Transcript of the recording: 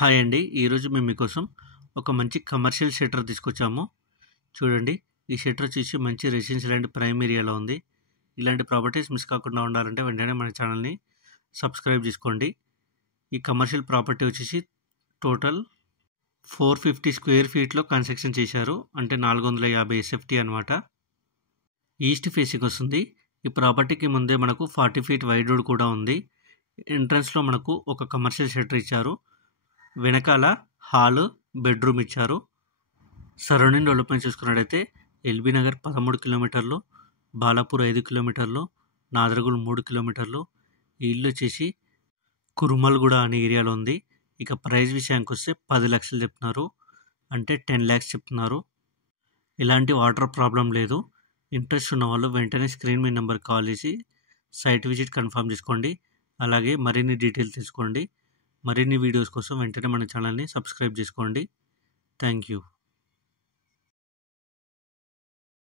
Hi అండి. ఈరోజు మేము మీకోసం ఒక మంచి కమర్షియల్ షెటర్ తీసుకొచ్చాము. చూడండి, ఈ షెటర్ వచ్చేసి మంచి రెసిడెన్షియల్ అండ్ ప్రైమ్ ఏరియాలో ఉంది. ఇలాంటి ప్రాపర్టీస్ మిస్ కాకుండా ఉండాలంటే వెంటనే మన ఛానల్ని సబ్స్క్రైబ్ చేసుకోండి. ఈ కమర్షియల్ ప్రాపర్టీ వచ్చేసి టోటల్ 450 స్క్వేర్ ఫీట్లో కన్స్ట్రక్షన్ చేశారు. అంటే 450 SFT అనమాట. ఈస్ట్ ఫేసింగ్ వస్తుంది. ఈ ప్రాపర్టీకి ముందే మనకు 40 ఫీట్ వైడ్ రోడ్ కూడా ఉంది. ఎంట్రన్స్లో మనకు ఒక కమర్షియల్ షెటర్ ఇచ్చారు. వెనకాల హాల్, బెడ్రూమ్ ఇచ్చారు. సరౌండింగ్ డెవలప్మెంట్ చూసుకున్నట్టయితే ఎల్బీ నగర్ 13 కిలోమీటర్లు, బాలాపూర్ 5 కిలోమీటర్లు, నాదరగుల్ 3 కిలోమీటర్లు. ఈ ఇల్లు వచ్చేసి కురుమల్గూడ అనే ఏరియాలో ఉంది. ఇక ప్రైస్ విషయానికి వస్తే 10 లక్షలు చెప్తున్నారు, అంటే 10 lakhs చెప్తున్నారు. ఎలాంటి వాటర్ ప్రాబ్లం లేదు. ఇంట్రెస్ట్ ఉన్న వాళ్ళు వెంటనే స్క్రీన్ మీ నెంబర్ కాల్ చేసి సైట్ విజిట్ కన్ఫర్మ్ చేసుకోండి. అలాగే మరిన్ని డీటెయిల్స్ తీసుకోండి. మరిన్ని వీడియోస్ కోసం వెంటనే మన ఛానల్ని సబ్స్క్రైబ్ చేసుకోండి. Thank you.